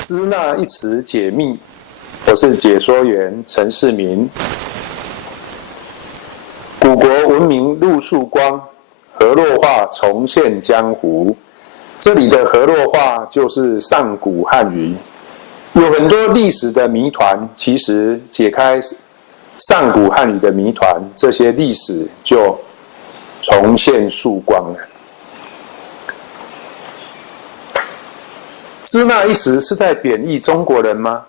支那一词解密，我是解说员陈世民。古国文明露曙光，河洛话重现江湖。这里的河洛话就是上古汉语，有很多历史的谜团，其实解开上古汉语的谜团，这些历史就重现曙光了。支那一词是在贬义中国人吗？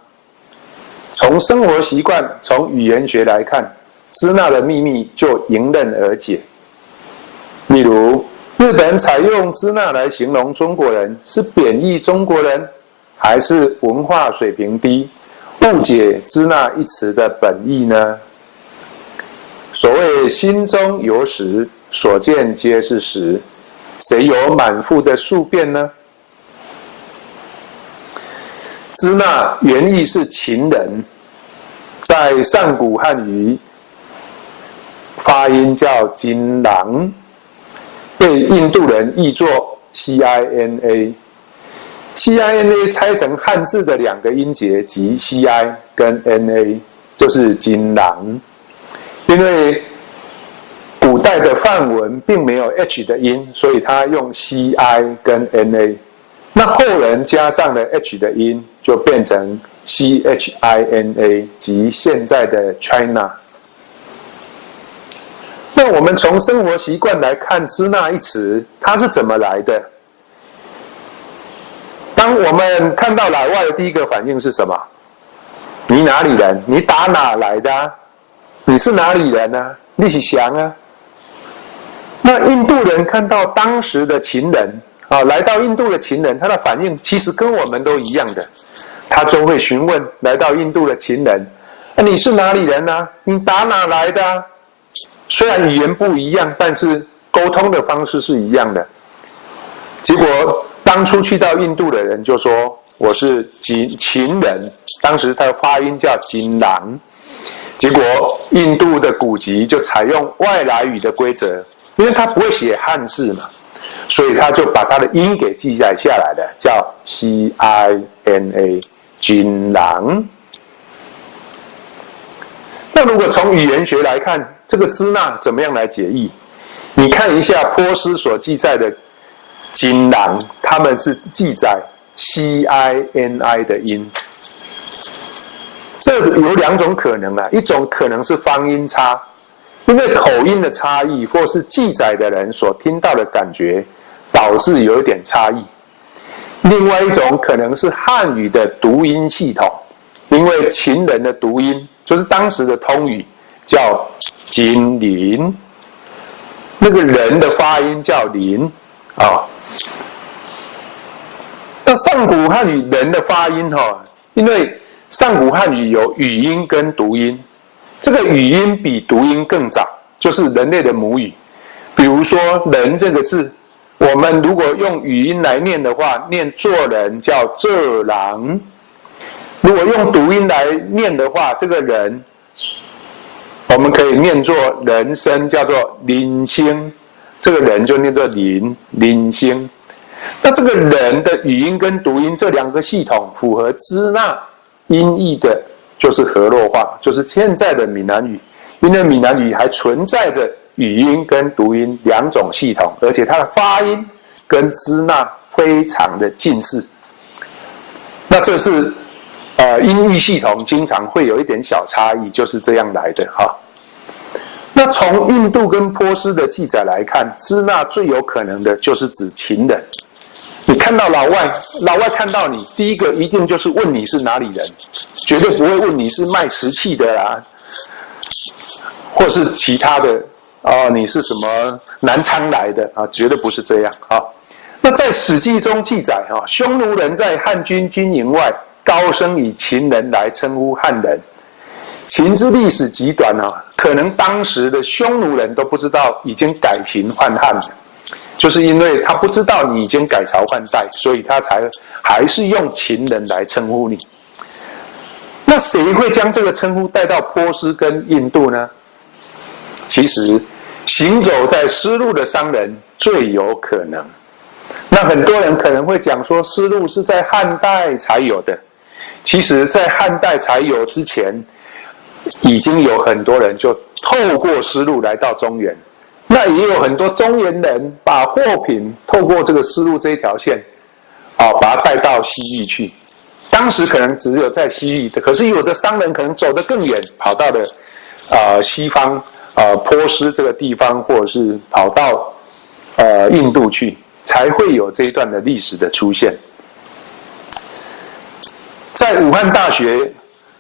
从生活习惯、从语言学来看，支那的秘密就迎刃而解。例如，日本采用支那来形容中国人，是贬义中国人，还是文化水平低，误解支那一词的本意呢？所谓心中有实，所见皆是实，谁有满腹的宿便呢？支那原意是情人，在上古汉语发音叫金郎，被印度人译作 CINA。CINA 拆成汉字的两个音节，即 CI 跟 NA， 就是金郎。因为古代的梵文并没有 H 的音，所以他用 CI 跟 NA。那后人加上了 H 的音，就变成 CHINA， 即现在的 China。那我们从生活习惯来看支那一词，它是怎么来的？当我们看到老外的第一个反应是什么？你哪里人？你打哪来的啊？你是哪里人啊？你是谁啊？那印度人看到当时的秦人来到印度的秦人，他的反应其实跟我们都一样的，他就会询问来到印度的秦人：你是哪里人啊？你打哪来的啊？虽然语言不一样，但是沟通的方式是一样的。结果当初去到印度的人就说：我是秦人，当时他的发音叫金郎。结果印度的古籍就采用外来语的规则，因为他不会写汉字嘛，所以他就把他的音给记载下来了，叫 CINA 金郎。那如果从语言学来看，这个支那怎么样来解译？你看一下波斯所记载的金郎，他们是记载 CINI 的音。这有两种可能啊，一种可能是方音差，因为口音的差异，或是记载的人所听到的感觉，导致有一点差异。另外一种可能是汉语的读音系统，因为秦人的读音就是当时的通语叫金林，那个人的发音叫林那上古汉语人的发音因为上古汉语有语音跟读音，这个语音比读音更早，就是人类的母语。比如说人这个字，我们如果用语音来念的话，念做人叫这郎，如果用读音来念的话，这个人我们可以念作人生，叫做林星，这个人就念作林星。那这个人的语音跟读音这两个系统符合支那音译的，就是河洛话，就是现在的闽南语。因为闽南语还存在着语音跟读音两种系统，而且它的发音跟支那非常的近似。那这是音译系统经常会有一点小差异，就是这样来的那从印度跟波斯的记载来看，支那最有可能的就是指秦人。你看到老外看到你，第一个一定就是问你是哪里人，绝对不会问你是卖瓷器的啦，或是其他的你是什么南昌来的绝对不是这样那在《史记》中记载匈奴人在汉军军营外高声以秦人来称呼汉人。秦之历史极短可能当时的匈奴人都不知道已经改秦换汉了，就是因为他不知道你已经改朝换代，所以他才还是用秦人来称呼你。那谁会将这个称呼带到波斯跟印度呢？其实行走在丝路的商人最有可能。那很多人可能会讲说，丝路是在汉代才有的。其实，在汉代才有之前，已经有很多人就透过丝路来到中原。那也有很多中原人把货品透过这个丝路这一条线，把它带到西域去。当时可能只有在西域的，可是有的商人可能走得更远，跑到了西方波斯这个地方，或者是跑到印度去，才会有这一段的历史的出现。在武汉大学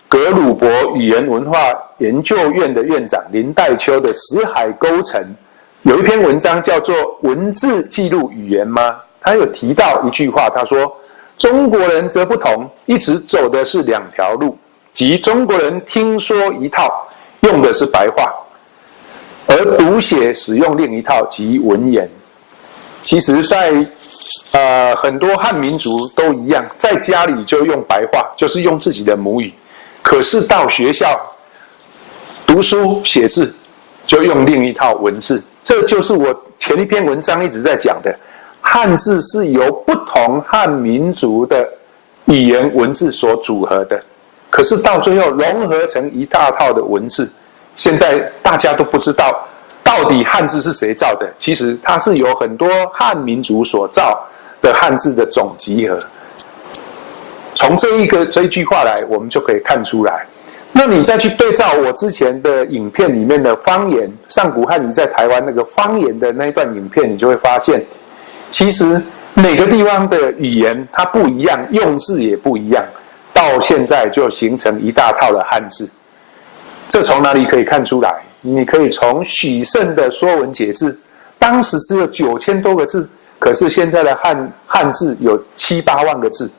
格鲁伯语言文化研究院的院长林代秋的《死海沟城》有一篇文章叫做《文字记录语言吗》，他有提到一句话，他说：中国人则不同，一直走的是两条路，即中国人听说一套，用的是白话，而读写使用另一套，即文言。其实在很多汉民族都一样，在家里就用白话，就是用自己的母语，可是到学校读书写字就用另一套文字。这就是我前一篇文章一直在讲的，汉字是由不同汉民族的语言文字所组合的，可是到最后融合成一大套的文字。现在大家都不知道到底汉字是谁造的，其实它是由很多汉民族所造的汉字的总集合。从这一句话来，我们就可以看出来。那你再去对照我之前的影片里面的方言，上古汉语在台湾那个方言的那一段影片，你就会发现，其实每个地方的语言它不一样，用字也不一样，到现在就形成一大套的汉字。这从哪里可以看出来？你可以从许慎的《说文解字》，当时只有9000多个字，可是现在的汉字有7、8万个字。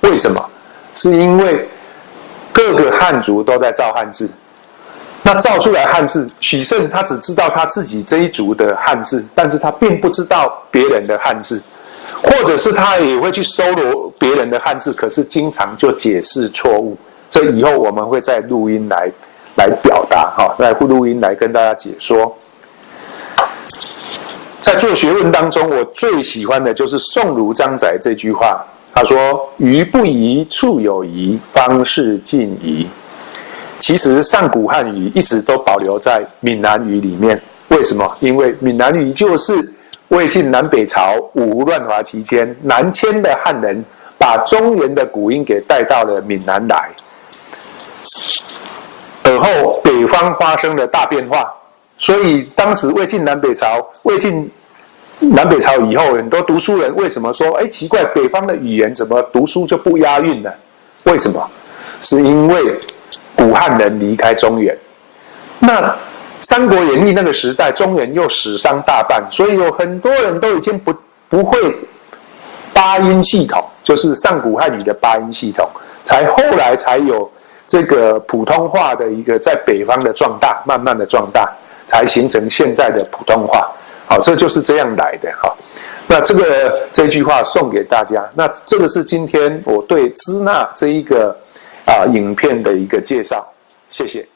为什么？是因为各个汉族都在造汉字。那造出来汉字，许慎他只知道他自己这一族的汉字，但是他并不知道别人的汉字，或者是他也会去搜罗别人的汉字，可是经常就解释错误。这以后我们会在录音来表达，来录音来跟大家解说。在做学问当中，我最喜欢的就是宋儒张载这句话，他说：“余不疑，处有疑，方是尽疑。”其实上古汉语一直都保留在闽南语里面，为什么？因为闽南语就是魏晋南北朝五胡乱华期间南迁的汉人把中原的古音给带到了闽南来，而后北方发生了大变化，所以当时魏晋南北朝以后，很多读书人为什么说，奇怪，北方的语言怎么读书就不押韵呢？为什么？是因为古汉人离开中原。那《三国演义》那个时代，中原又死伤大半，所以有很多人都已经不会八音系统，就是上古汉语的八音系统，后来才有这个普通话的一个在北方的壮大，慢慢的壮大，才形成现在的普通话。好，这就是这样来的。好，那这句话送给大家。那这个是今天我对支那这一个影片的一个介绍，谢谢。